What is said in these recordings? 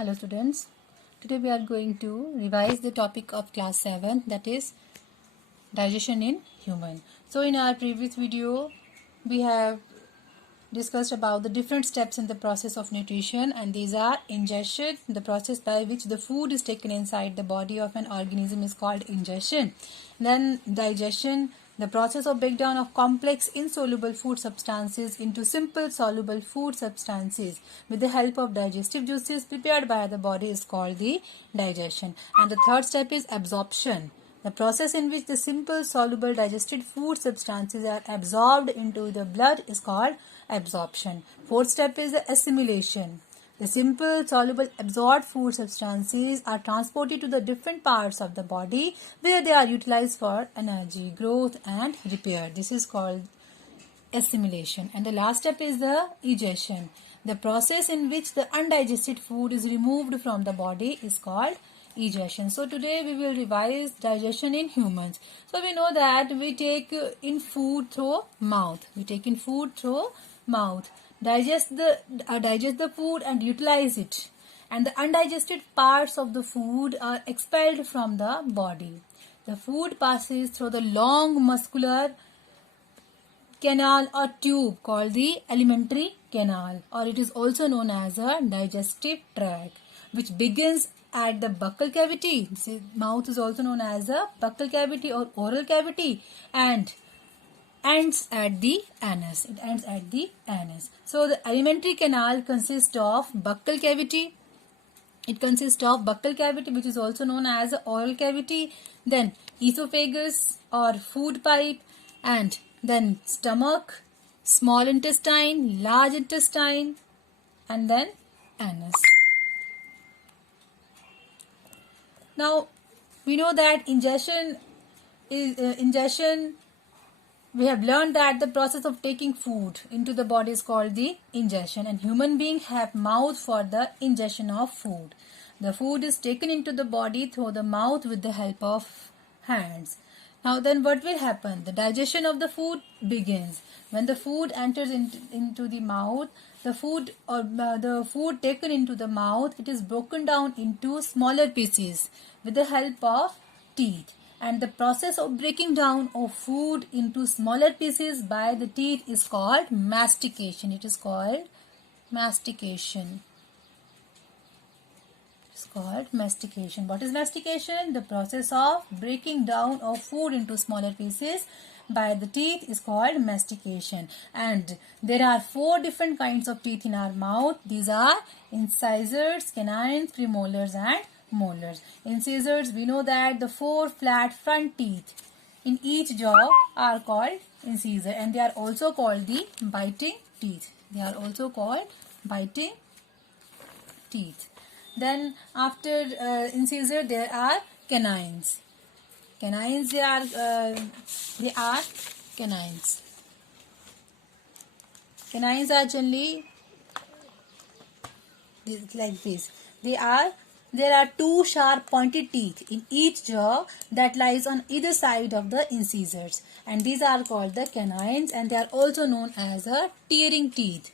Hello students, today we are going to revise the topic of class 7, that is digestion in human. So in our previous video we have discussed about the different steps in the process of nutrition, and these are ingestion. The process by which the food is taken inside the body of an organism is called ingestion. Then digestion, the process of breakdown of complex insoluble food substances into simple soluble food substances with the help of digestive juices prepared by the body is called the digestion. And the third step is absorption, the process in which the simple soluble digested food substances are absorbed into the blood is called absorption. Fourth step is the assimilation. The simple soluble absorbed food substances are transported to the different parts of the body where they are utilized for energy, growth and repair. This is called assimilation. And the last step is the egestion. The process in which the undigested food is removed from the body is called egestion. So today we will revise digestion in humans. So we know that we take in food through mouth. Digest the food and utilize it. And the undigested parts of the food are expelled from the body. The food passes through the long muscular canal or tube called the alimentary canal, or it is also known as a digestive tract, which begins at the buccal cavity. Mouth is also known as a buccal cavity or oral cavity, and ends at the anus. So the alimentary canal consists of buccal cavity. It consists of buccal cavity, which is also known as the oral cavity, then esophagus or food pipe, and then stomach, small intestine, large intestine, and then anus. Now we know that ingestion. We have learned that the process of taking food into the body is called the ingestion, and human beings have mouth for the ingestion of food. The food is taken into the body through the mouth with the help of hands. Now then what will happen? The digestion of the food begins. When the food enters into the mouth, the food taken into the mouth, it is broken down into smaller pieces with the help of teeth. And the process of breaking down of food into smaller pieces by the teeth is called mastication. What is mastication? The process of breaking down of food into smaller pieces by the teeth is called mastication. And there are 4 different kinds of teeth in our mouth. These are incisors, canines, premolars and molars. Incisors, we know that the 4 flat front teeth in each jaw are called incisor, and they are also called the biting teeth. Then after incisor there are canines. Canines are generally like this. There are 2 sharp pointed teeth in each jaw that lies on either side of the incisors, and these are called the canines, and they are also known as a tearing teeth.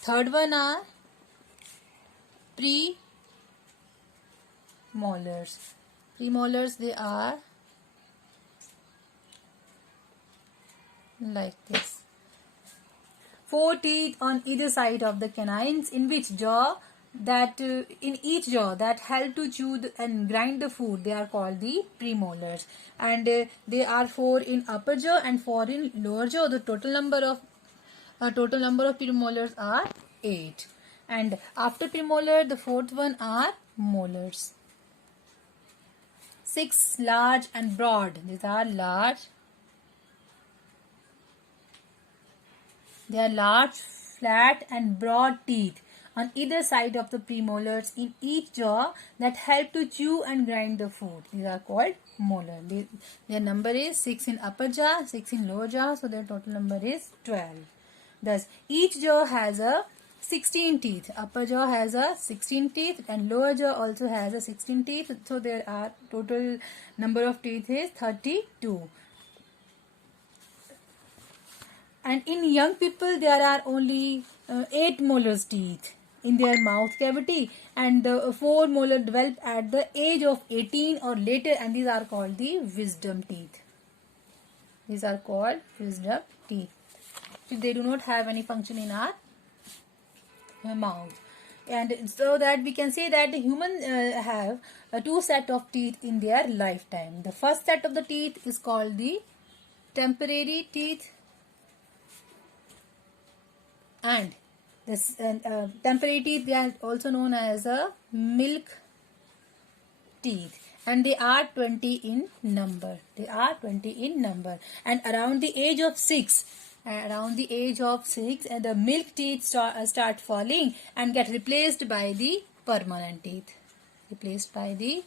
Third one are premolars. They are like this. 4 teeth on either side of the canines in each jaw that help to chew and grind the food, they are called the premolars, and they are 4 in upper jaw and 4 in lower jaw. The total number of premolars are 8, and after premolar the 4th one are molars. 6 large and broad. These are large. They are large, flat and broad teeth on either side of the premolars in each jaw that help to chew and grind the food. These are called molar. Their number is 6 in upper jaw, 6 in lower jaw, so their total number is 12. Thus, each jaw has a 16 teeth. Upper jaw has a 16 teeth and lower jaw also has a 16 teeth. So there are total number of teeth is 32. And in young people, there are only 8 molars teeth in their mouth cavity, and the 4 molar develop at the age of 18 or later, and these are called the wisdom teeth. These are called wisdom teeth. So they do not have any function in our mouth. And so that we can say that the human have 2 set of teeth in their lifetime. The first set of the teeth is called the temporary teeth, and this temporary teeth, they are also known as a milk teeth, and they are 20 in number. They are 20 in number, and around the age of 6, and the milk teeth start falling and get replaced by the permanent teeth. Replaced by the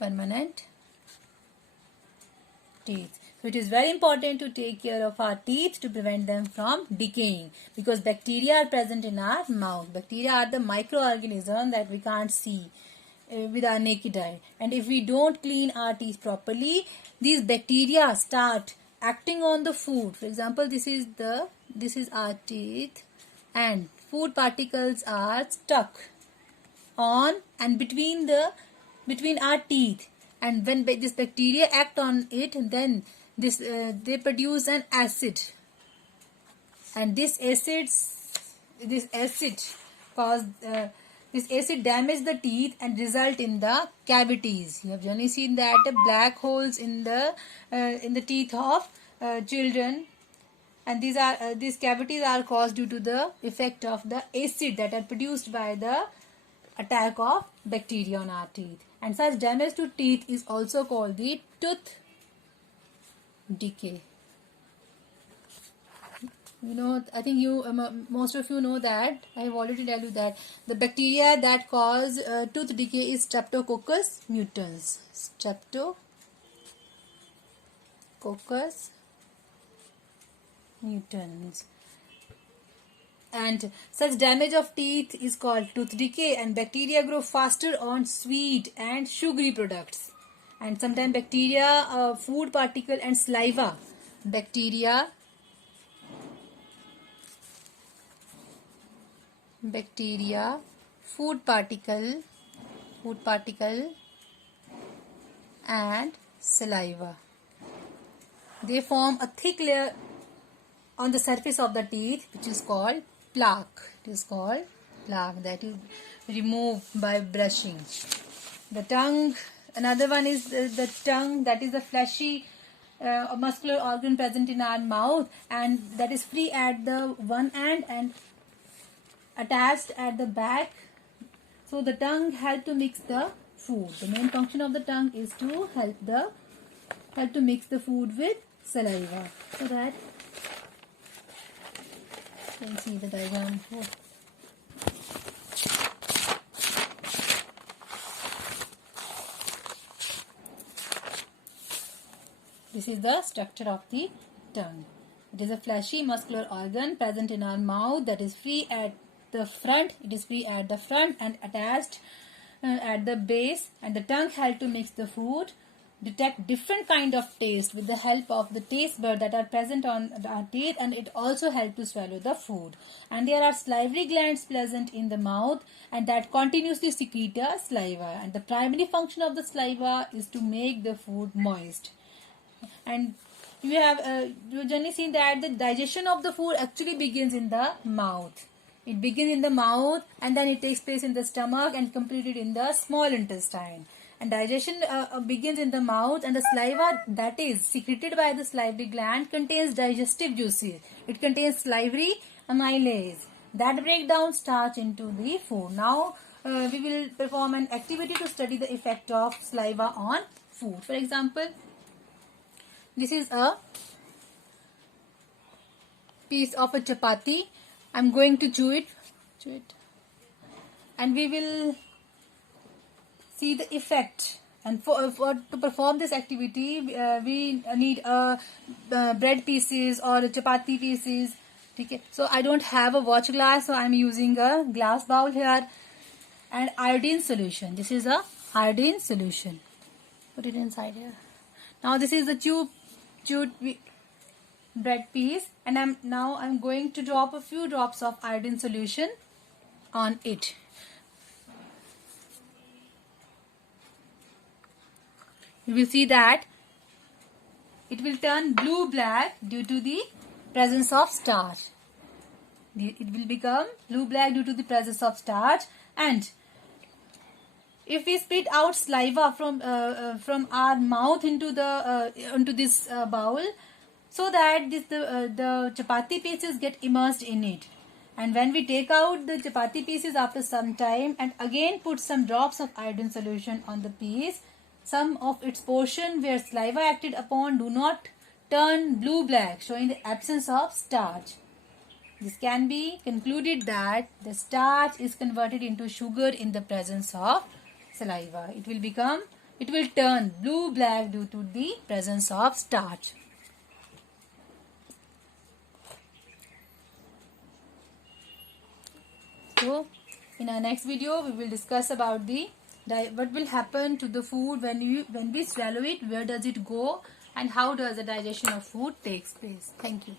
permanent teeth. So it is very important to take care of our teeth to prevent them from decaying, because bacteria are present in our mouth. Bacteria are the microorganisms that we can't see with our naked eye, and if we don't clean our teeth properly, these bacteria start acting on the food. For example, this is our teeth, and food particles are stuck on and between our teeth, and when this bacteria act on it, then they produce an acid, and this acid cause this acid damage the teeth and result in the cavities. You have generally seen that black holes in the teeth of children, and these cavities are caused due to the effect of the acid that are produced by the attack of bacteria on our teeth. And such damage to teeth is also called the tooth decay. I think most of you know that. I have already told you that the bacteria that cause tooth decay is Streptococcus mutans. Streptococcus mutans. And such damage of teeth is called tooth decay, and bacteria grow faster on sweet and sugary products. And sometimes bacteria, food particle and saliva. Bacteria, food particle and saliva. They form a thick layer on the surface of the teeth, which is called plaque. It is called plaque that you remove by brushing. The tongue, another one is the tongue, that is the fleshy muscular organ present in our mouth, and that is free at the one end and attached at the back. So the tongue helps to mix the food. The main function of the tongue is to help to mix the food with saliva. So that you can see the diagram. This is the structure of the tongue. It is a fleshy muscular organ present in our mouth that is free at the front. It is free at the front and attached at the base, and the tongue helps to mix the food, detect different kind of taste with the help of the taste buds that are present on our teeth, and it also helps to swallow the food. And there are salivary glands present in the mouth, and that continuously secrete the saliva, and the primary function of the saliva is to make the food moist. And you generally seen that the digestion of the food actually begins in the mouth. It begins in the mouth, and then it takes place in the stomach and completed in the small intestine. And digestion begins in the mouth, and the saliva that is secreted by the salivary gland contains digestive juices. It contains salivary amylase that break down starch into the food. Now we will perform an activity to study the effect of saliva on food. For example, this is a piece of a chapati. I'm going to chew it, and we will see the effect. And to perform this activity, we need bread pieces or chapati pieces. Okay. So I don't have a watch glass, so I'm using a glass bowl here, and iodine solution. This is a iodine solution. Put it inside here. Now this is the chewed bread piece, and I'm going to drop a few drops of iodine solution on it. You will see that it will turn blue-black due to the presence of starch. It will become blue-black due to the presence of starch, and if we spit out saliva from our mouth into this bowl, so that the chapati pieces get immersed in it, and when we take out the chapati pieces after some time and again put some drops of iodine solution on the piece, some of its portion where saliva acted upon do not turn blue-black, showing the absence of starch. This can be concluded that the starch is converted into sugar in the presence of saliva. It will turn blue-black due to the presence of starch. So, in our next video, we will discuss about what will happen to the food when we swallow it, where does it go, and how does the digestion of food takes place. Thank you.